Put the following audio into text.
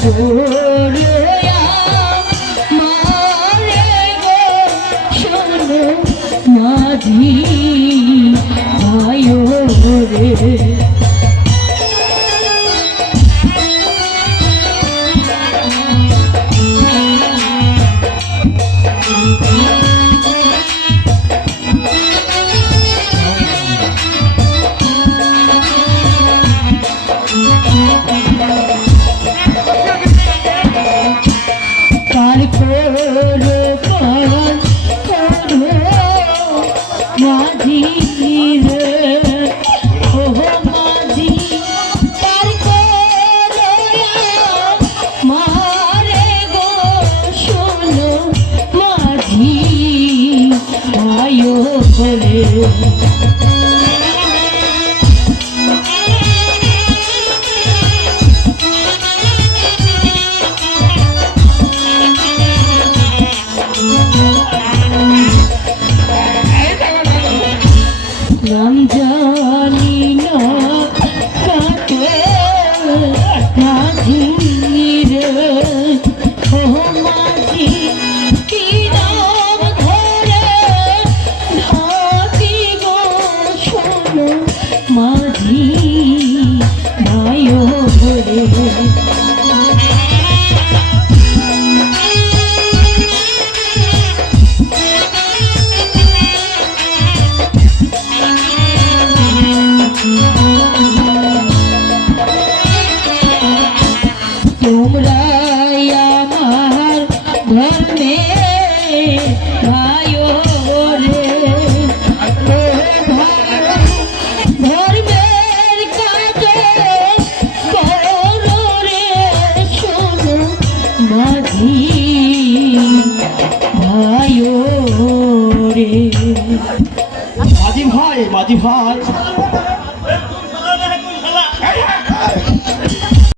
করয়া মারে গো শোনো মাঝি আয়ো রে নাম জানি না কাকে মাঝি রে ও মাঝি কি নাম ধরে ঢাকি গো শোনো মাঝি ভাইও রে তোমরা আমার ধর্মে ভাইও রে ধর্মের কাজে করো রে শোনো মাঝি ভাইও রে মাঝি ভাই